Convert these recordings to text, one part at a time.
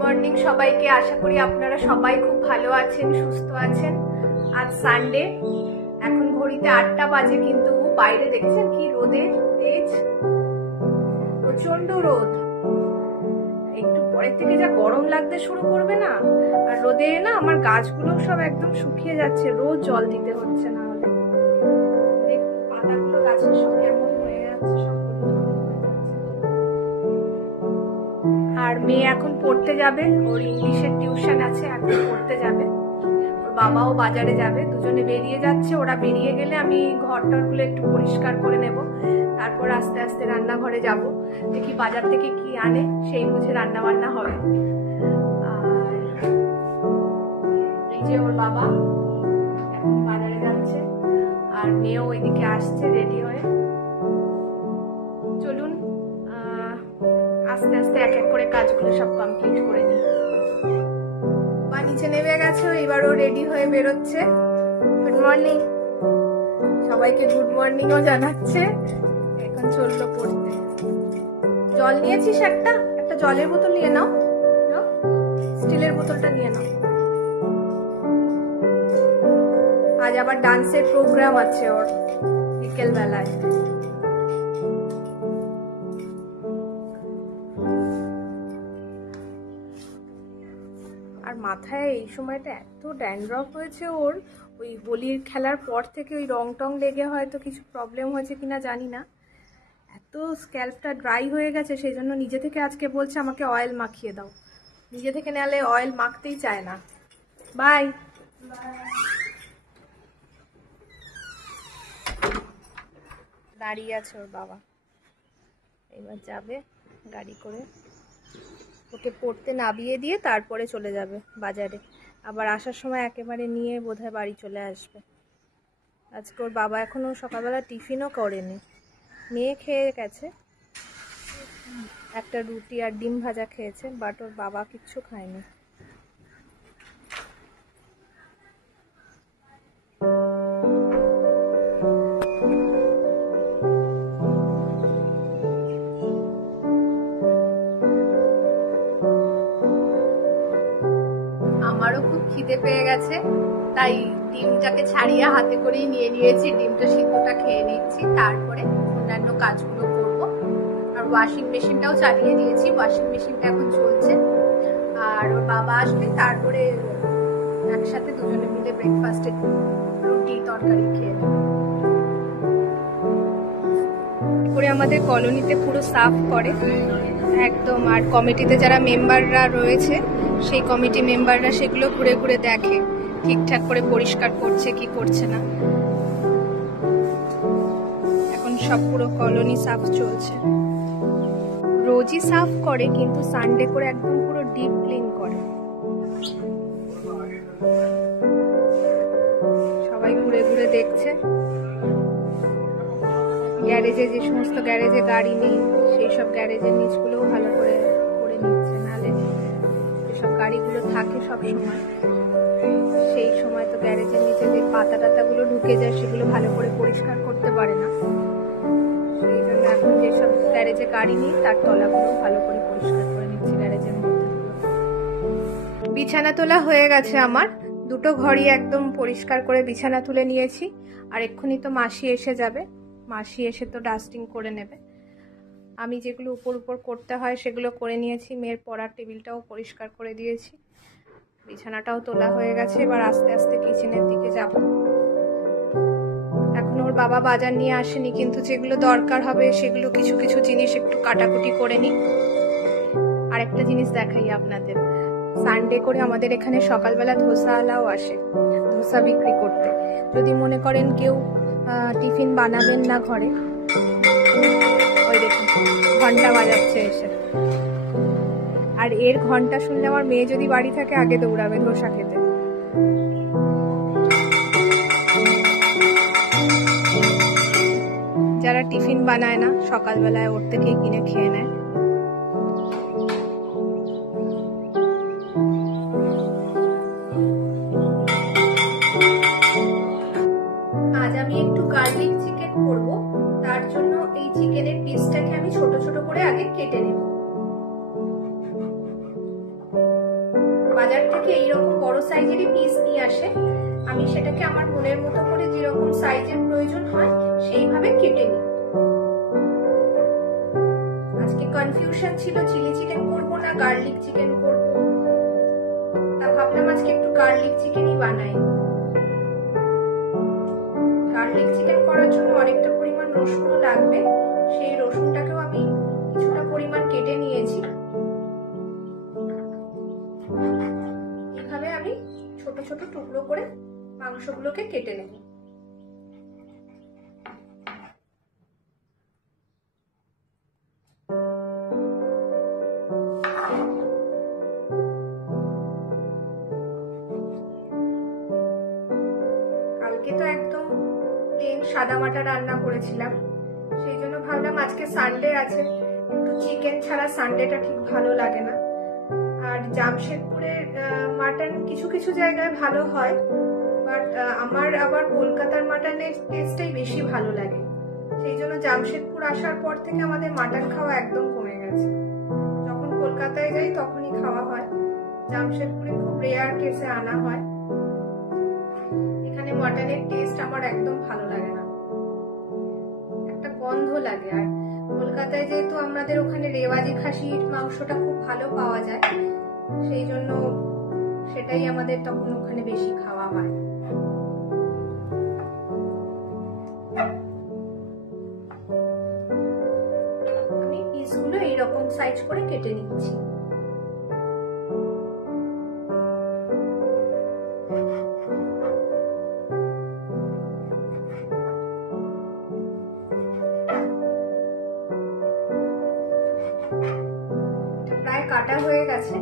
Morning সবাইকে, আশা করি আপনারা সবাই খুব ভালো আছেন, সুস্থ আছেন। আজ সানডে, এখন ঘড়িতে 8টা বাজে, কিন্তু বাইরে দেখছেন কি রোদের তেজ, প্রচন্ড রোদ। একটু পরের থেকে যা গরম লাগতে শুরু করবে না, আর রোদে না আমার গাছগুলো সব একদম শুকিয়ে যাচ্ছে, রোজ জল দিতে হচ্ছে, না হলে দেখুন পাতাগুলো গাছের সব কেমন হয়ে যাচ্ছে, সব আর মেয়ে এখন পড়তে যাবে, ওর ইংলিশের টিউশন আছে, এখন পড়তে যাবে। ওর বাবাও বাজারে যাবে, দুজনে বেরিয়ে যাচ্ছে। ওরা বেরিয়ে গেলে আমি ঘরটারগুলো একটু পরিষ্কার করে নেব, তারপর আস্তে আস্তে রান্নাঘরে যাব, দেখি বাজার থেকে কি আনে, সেই বুঝে রান্না বান্না হবে। আর এই যে ওর বাবা এখন বাজারে যাচ্ছে, আর মেয়েও ওইদিকে আসছে রেডি হয়ে। চলুন আস্তে আস্তে এক এক করে কাজগুলো সব কমপ্লিট করে নিই। বা নিচে নেমে গেছে, এবারও রেডি হয়ে বেরোচ্ছে। গুড মর্নিং সবাইকে, গুড মর্নিংও জানাচ্ছে। এখন চললো পড়তে। জল নিয়েছিস? একটা জলের বোতল নিয়ে নাও, স্টিলের বোতলটা নিয়ে নাও। আজ আবার ডান্সের প্রোগ্রাম আছে ওর বিকেল বেলায়। আর মাথায় এই সময়টা এত ড্যান্ড্রফ হয়েছে ওর, ওই হোলির খেলার পর থেকে ওই রং টং লেগে হয়তো কিছু প্রবলেম হয়েছে কিনা জানি না, এত স্ক্যাল্পটা ড্রাই হয়ে গেছে। সেই জন্য নিজে থেকে আজকে বলছে আমাকে অয়েল মাখিয়ে দাও, নিজে থেকে নালে অয়েল মাখতেই চায় না। বাই। দাঁড়িয়ে আছে ওর বাবা, এবার যাবে গাড়ি করে, ওকে পড়তে নামিয়ে দিয়ে তারপরে চলে যাবে বাজারে। আবার আসার সময় একেবারে নিয়ে বোধহয় বাড়ি চলে আসবে। আজকে ওর বাবা এখনো সকালবেলা টিফিনও করেনি, মেয়ে খেয়ে গেছে, একটা রুটি আর ডিম ভাজা খেয়েছে, বাট ওর বাবা কিচ্ছু খায়নি। আমারও খুব খিদে পেয়ে গেছে, তাই ডিমটাকে ছাড়িয়ে হাতে করেই নিয়ে নিয়েছি, ডিমটা সিদ্ধটা খেয়ে নিচ্ছি, তারপরে অন্যান্য কাজগুলো করব। আর ওয়াশিং মেশিনটাও চালিয়ে দিয়েছি, ওয়াশিং মেশিনটা এখন চলছে। আর ওর বাবা আসবে, তারপরে একসাথে দুজনে মিলে ব্রেকফাস্টে রুটি তরকারি খেয়ে নেব। করে আমাদের কলোনিতে পুরো সাফ করে একদম। আর কমিটিতে যারা মেম্বাররা রয়েছে, সেই কমিটি মেম্বাররা সেগুলো ঘুরে ঘুরে দেখে ঠিকঠাক করে পরিষ্কার করছে কি করছে না। এখন সব পুরো কলোনি সাফ চলছে। রোজই সাফ করে, কিন্তু সানডে করে একদম পুরো ডিপ ক্লিন করে। সবাই ঘুরে ঘুরে দেখছে। গ্যারেজে যে সমস্ত গ্যারেজে গাড়ি নেই, সেই সব গ্যারেজের নিচগুলোও ভালো করে নিচ্ছে, নাহলে যেসব গাড়িগুলো থাকে সব সময়, সেই সময় তো গ্যারেজের নিচে যে পাতা টাতাগুলো ঢুকে যায়, সেগুলো ভালো করে পরিষ্কার করতে পারে না। সেই জন্য এখন যেসব গ্যারেজে গাড়ি নেই, তার তলাগুলো ভালো করে পরিষ্কার করে নিচ্ছে গ্যারেজের মধ্যে। বিছানা তোলা হয়ে গেছে আমার, দুটো ঘরই একদম পরিষ্কার করে বিছানা তুলে নিয়েছি। আর এক্ষুনি তো মাসি এসে যাবে, মাসি এসে তো ডাস্টিং করে নেবে। আমি যেগুলো উপর করতে হয় সেগুলো করে নিয়েছি, মেয়ের পড়ার টেবিলটাও পরিষ্কার করে দিয়েছি, বিছানাটাও তোলা হয়ে গেছে। এবার আস্তে আস্তে কিচেনের দিকে যাব। এখন ওর বাবা বাজার নিয়ে আসেনি, কিন্তু যেগুলো দরকার হবে সেগুলো কিছু কিছু জিনিস একটু কাটাকুটি করে নিই। আর একটা জিনিস দেখাই আপনাদের, সানডে করে আমাদের এখানে সকালবেলা ধোসাওয়ালাও আসে ধোসা বিক্রি করতে। যদি মনে করেন কেউ টিফিন বানাবেন না ঘরে, ওই দেখুন ঘন্টা বাজাচ্ছে এসে। আর এর ঘন্টা শুনলে আমার মেয়ে যদি বাড়ি থাকে আগে দৌড়াবে ধোসা খেতে। যারা টিফিন বানায় না, সকালবেলায় ওর থেকেই কিনে খেয়ে নেয়। আজ আমি একটু গার্লিক চিকেন করব, তার জন্য এই চিকেনের পিসটাকে আমি ছোট ছোট করে আগে কেটে নেব। বাজার থেকে এইরকম বড় সাইজেরই পিস নিয়ে আসে। আমি সেটাকে আমার মনের মতো করে যেরকম সাইজের প্রয়োজন হয় সেইভাবে কেটে নিই। আজকে কনফিউশন ছিল চিলি চিকেন করব না গার্লিক চিকেন করব, তা ভাবলাম আজকে একটু গার্লিক চিকেনই বানাই। গার্লিক চিকেন করার জন্য অনেকটা পরিমাণ রসুনও লাগবে, সেই রসুনটাকেও আমি কিছুটা পরিমাণ কেটে নিয়েছি। এইভাবে আমি ছোট ছোট টুকরো করে মাংসগুলোকে কেটে নেব। কালকে তো একদম প্লেন সাদা মাটা রান্না করেছিলাম, সেই জন্য ভাবলাম আজকে সানডে আছে, একটু চিকেন ছাড়া সানডেটা ঠিক ভালো লাগে না। আর জামশেদপুরের মাটন কিছু কিছু জায়গায় ভালো হয়, বাট আমার আবার কলকাতার মাটনের টেস্টটাই বেশি ভালো লাগে। সেই জন্য জামশেদপুর আসার পর থেকে আমাদের মাটন খাওয়া একদম কমে গেছে। যখন কলকাতায় যাই তখনই খাওয়া হয়, জামশেদপুরে খুব রেয়ার কেসে আনা হয়। এখানে মাটনের টেস্ট আমার একদম ভালো লাগে না, একটা গন্ধ লাগে। আর কলকাতায় যেহেতু আমাদের ওখানে রেওয়াজি খাসির মাংসটা খুব ভালো পাওয়া যায়, সেই জন্য সেটাই আমাদের তখন ওখানে বেশি খাওয়া হয়। আমি পিসগুলো এইরকম সাইজ করে কেটে নিচ্ছি। প্রায় কাটা হয়ে গেছে,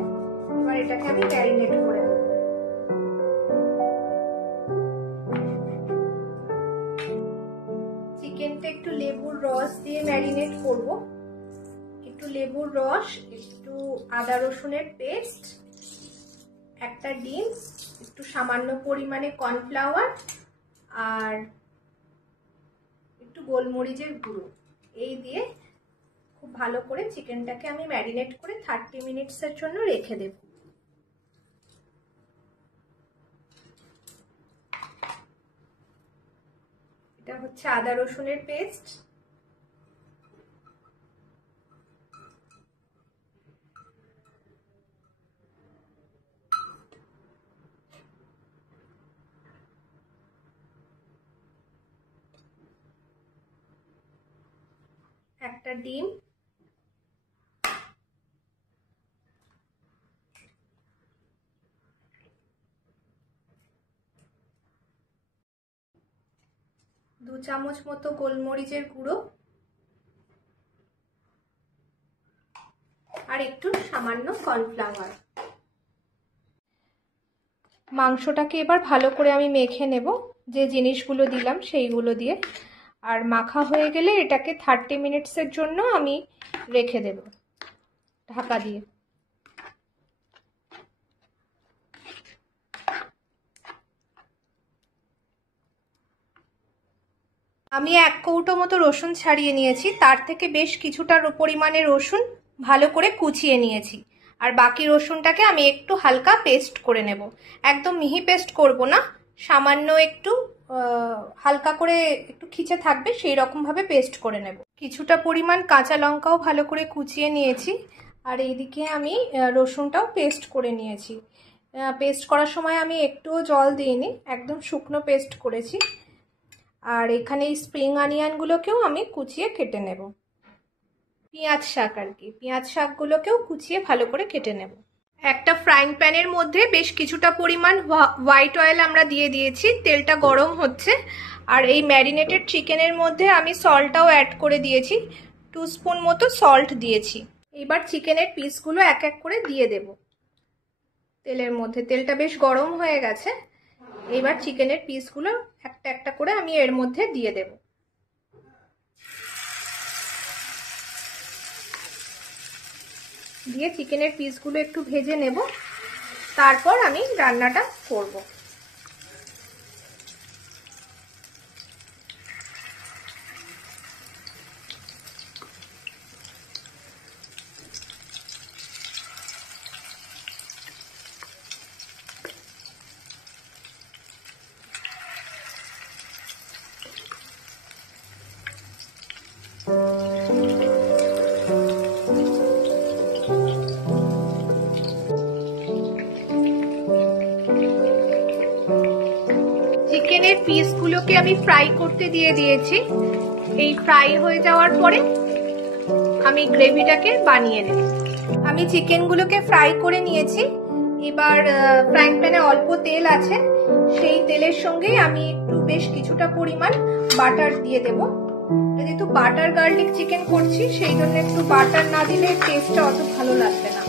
এবার এটাকে আমি ম্যারিনেট করে দেব। চিকেনটা একটু লেবুর রস দিয়ে ম্যারিনেট করব। একটু লেবুর রস, একটু আদা রসুনের পেস্ট, একটা ডিম, একটু সামান্য পরিমাণে কর্নফ্লাওয়ার আর একটু গোলমরিচের গুঁড়ো, এই দিয়ে খুব ভালো করে চিকেনটাকে আমি ম্যারিনেট করে 30 মিনিটসের জন্য রেখে দেব। এটা হচ্ছে আদা রসুনের পেস্ট, একটা ডিম, দু চামচ মতো গোলমরিচের গুঁড়ো আর একটু সামান্য কর্নফ্লাওয়ার। মাংসটাকে এবার ভালো করে আমি মেখে নেব যে জিনিসগুলো দিলাম সেইগুলো দিয়ে। আর মাখা হয়ে গেলে এটাকে 30 মিনিটসের জন্য আমি রেখে দেব ঢাকা দিয়ে। আমি 1 কৌটো মতো রসুন ছাড়িয়ে নিয়েছি, তার থেকে বেশ কিছুটা পরিমাণে রসুন ভালো করে কুচিয়ে নিয়েছি। আর বাকি রসুনটাকে আমি একটু হালকা পেস্ট করে নেব, একদম মিহি পেস্ট করব না, সামান্য একটু হালকা করে একটু খিচে থাকবে সেই রকম ভাবে পেস্ট করে নেব। কিছুটা পরিমাণ কাঁচা লঙ্কাও ভালো করে কুচিয়ে নিয়েছি, আর এইদিকে আমি রসুনটাও পেস্ট করে নিয়েছি। পেস্ট করার সময় আমি একটুও জল দিইনি, একদম শুকনো পেস্ট করেছি। আর এখানে এই স্প্রিং অনিয়নগুলোকেও আমি কুচিয়ে কেটে নেব, পেঁয়াজ শাক আর কি, পেঁয়াজ শাকগুলোকেও কুচিয়ে ভালো করে কেটে নেব। একটা ফ্রাইং প্যানের মধ্যে বেশ কিছুটা পরিমাণ হোয়াইট অয়েল আমরা দিয়ে দিয়েছি, তেলটা গরম হচ্ছে। আর এই ম্যারিনেটেড চিকেনের মধ্যে আমি সল্টটাও অ্যাড করে দিয়েছি, 2 স্পুন মতো সল্ট দিয়েছি। এবার চিকেনের পিসগুলো এক এক করে দিয়ে দেব তেলের মধ্যে। তেলটা বেশ গরম হয়ে গেছে, এবার চিকেনের পিসগুলো একটা একটা করে আমি এর মধ্যে দিয়ে দেব। দিয়ে চিকেনের পিসগুলো একটু ভেজে নেব, তারপর আমি রান্নাটা করব। চিকেনের পিসগুলোকে আমি ফ্রাই করতে দিয়ে দিয়েছি। এই ফ্রাই হয়ে যাওয়ার পরে আমি গ্রেভিটাকে বানিয়ে নেব। আমি চিকেনগুলোকে ফ্রাই করে নিয়েছি। এবার ফ্রাইং প্যানে অল্প তেল আছে, সেই তেলের সঙ্গেই আমি একটু বেশ কিছুটা পরিমাণ বাটার দিয়ে দেব। যেহেতু বাটার গার্লিক চিকেন করছি, সেই জন্য একটু বাটার না দিলে টেস্টটা অত ভালো লাগবে না।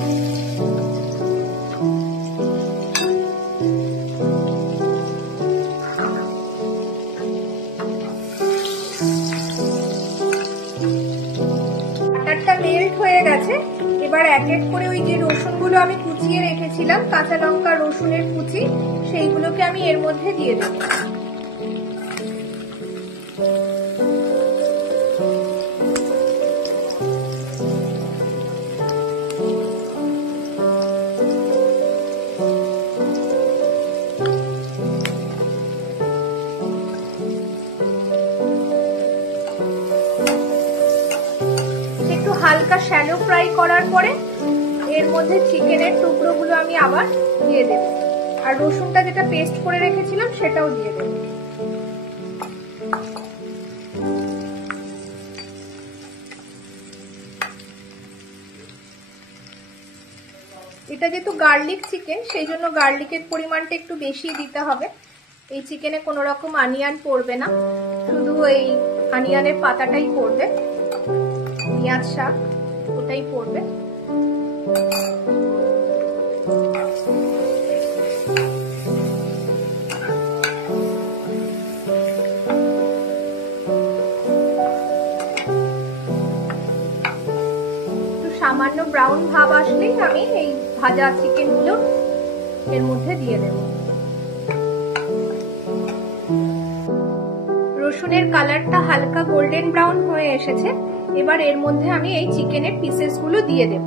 বাটারটা মেল্ট হয়ে গেছে। এবার এক এক করে ওই যে রসুনগুলো আমি কুচিয়ে রেখেছিলাম, কাঁচা লঙ্কা রসুনের কুচি, সেইগুলোকে আমি এর মধ্যে দিয়ে দেব। একটু হালকা শ্যালো ফ্রাই করার পরে এর মধ্যে চিকেনের টুকরোগুলো আমি আবার দিয়ে দেব, আর রসুনটা যেটা পেস্ট করে রেখেছিলাম সেটাও দিয়ে দেব। এটা যেহেতু গার্লিক চিকেন, সেই জন্য গার্লিকের পরিমাণটা একটু বেশি দিতে হবে। এই চিকেনে কোনো রকম অনিয়ন পড়বে না, শুধু এই অনিয়নের পাতাটাই পড়বে, পেঁয়াজ শাক ওটাই পড়বে। সামান্য ব্রাউন ভাব আসলেই আমি এই ভাজা চিকেনগুলো এর মধ্যে দিয়ে দেব। রসুনের কালারটা হালকা গোল্ডেন ব্রাউন হয়ে এসেছে। এবার এর মধ্যে আমি এই চিকেনের পিসেসগুলো দিয়ে দেব।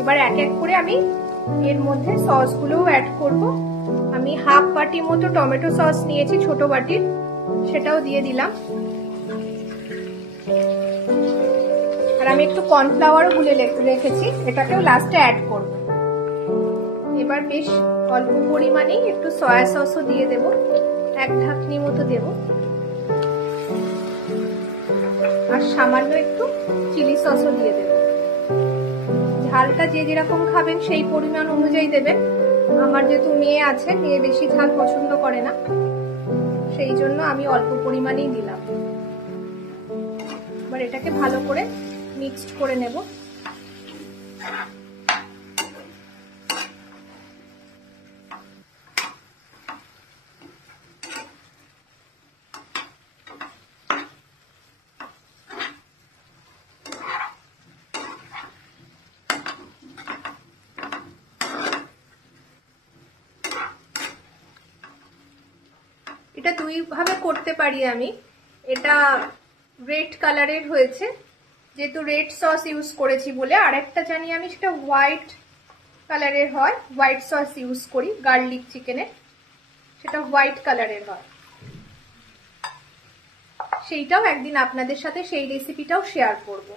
এবার এক এক করে আমি এর মধ্যে সসগুলোও অ্যাড করব। আমি হাফ বাটি মতো টমেটো সস নিয়েছি, ছোট বাটির, সেটাও দিয়ে দিলাম। আর আমি একটু কর্নফ্লাওয়ারও গুলে রেখেছি, এটাকেও লাস্টে অ্যাড করব। এবার বেশ অল্প পরিমাণেই একটু সয়া সসও দিয়ে দেব, এক ঢাকনি মতো দেব। আর সামান্য একটু চিলি সসও দিয়ে দেব। ঝালটা যে যেরকম খাবেন সেই পরিমাণ অনুযায়ী দেবেন। আমার যেহেতু মেয়ে আছে, মেয়ে বেশি ঝাল পছন্দ করে না, সেই জন্য আমি অল্প পরিমাণেই দিলাম। এবার এটাকে ভালো করে মিক্সড করে নেব। এটা দুই ভাবে করতে পারি আমি। এটা রেড কালারের হয়েছে, যেহেতু রেড সস ইউজ করেছি বলে। আরেকটা জানি আমি, সেটা হোয়াইট কালারের হয়, হোয়াইট সস ইউজ করি গার্লিক চিকেনে, সেটা হোয়াইট কালারের হয়। সেইটাও একদিন আপনাদের সাথে সেই রেসিপিটাও শেয়ার করব।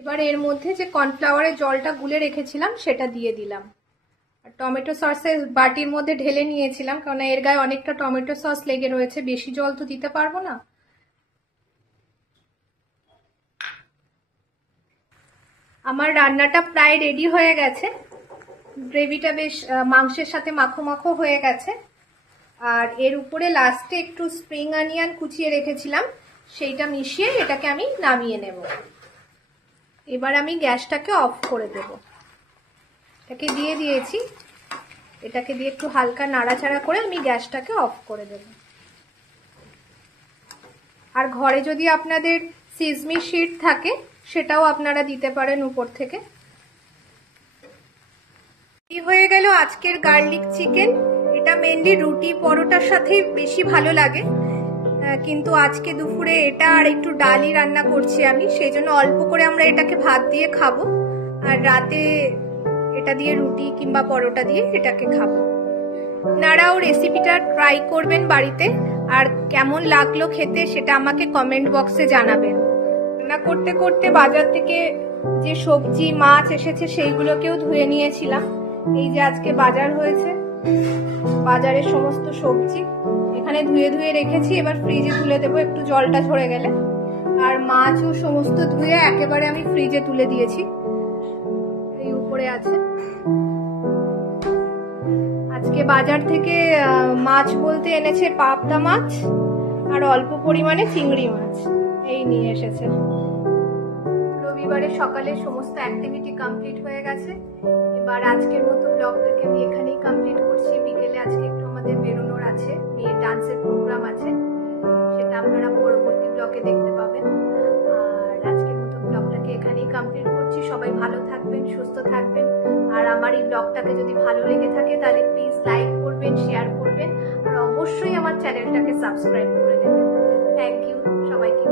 এবার এর মধ্যে যে কর্নফ্লাওয়ারের জলটা গুলে রেখেছিলাম সেটা দিয়ে দিলাম। টমেটো সসের বাটির মধ্যে ঢেলে নিয়েছিলাম, কারণ এর গায়ে অনেকটা টমেটো সস লেগে রয়েছে, বেশি জল তো দিতে পারবো না। আমার রান্নাটা প্রায় রেডি হয়ে গেছে। গ্রেভিটা বেশ মাংসের সাথে মাখো মাখো হয়ে গেছে। আর এর উপরে লাস্টে একটু স্প্রিং অনিয়ন কুচিয়ে রেখেছিলাম, সেইটা মিশিয়ে এটাকে আমি নামিয়ে নেব। এবার আমি গ্যাসটাকে অফ করে দেব। এটাকে দিয়ে দিয়েছি, এটাকে দিয়ে একটু হালকা নাড়াচাড়া করে আমি গ্যাসটাকে অফ করে দেব। আর ঘরে যদি আপনাদের সিজমি শিট থাকে সেটাও আপনারা দিতে পারেন উপর থেকে। এই হয়ে গেল আজকের গার্লিক চিকেন। এটা মেনলি রুটি পরোটার সাথে বেশি ভালো লাগে, কিন্তু আজকে দুপুরে এটা আর একটু ডালই রান্না করছি আমি, সেই জন্য অল্প করে আমরা এটাকে ভাত দিয়ে খাবো, আর রাতে এটা দিয়ে রুটি কিংবা পরোটা দিয়ে এটাকে খাবো। আপনারাও রেসিপিটা ট্রাই করবেন বাড়িতে, আর কেমন লাগলো খেতে সেটা আমাকে কমেন্ট বক্সে জানাবেন। রান্না করতে করতে বাজার থেকে যে সবজি মাছ এসেছে সেইগুলোকেও ধুয়ে নিয়েছিলাম। এই যে আজকে বাজার হয়েছে, বাজারের সমস্ত সবজি এখানে ধুয়ে ধুয়ে রেখেছি, এবার ফ্রিজে তুলে দেবো একটু জলটা ঝরে গেলে। আর মাছও সমস্ত ধুয়ে একেবারে আমি ফ্রিজে তুলে দিয়েছি, এই উপরে আছে। আজকে বাজার থেকে মাছ বলতে এনেছে পাবদা মাছ আর অল্প পরিমাণে চিংড়ি মাছ, এই নিয়ে এসেছে। রবিবারে সকালে সমস্ত অ্যাক্টিভিটি কমপ্লিট হয়ে গেছে। এবার আজকের মতো ব্লগটাকে আমি এখানেই কমপ্লিট করছি। বিকেলে আজকে একটু আমাদের বেরোনোর আছে, মেয়ের ডান্সের প্রোগ্রাম আছে, সেটা আপনারা পরবর্তী ব্লগে দেখতে পাবেন। আর আজকের মতো ব্লগটাকে এখানেই কমপ্লিট করছি। সবাই ভালো থাকবেন, সুস্থ থাকবেন। আর আমার এই ব্লগটাকে যদি ভালো লেগে থাকে তাহলে প্লিজ লাইক করবেন, শেয়ার করবেন, আর অবশ্যই আমার চ্যানেলটাকে সাবস্ক্রাইব করে দেবেন। থ্যাংক ইউ সবাইকে।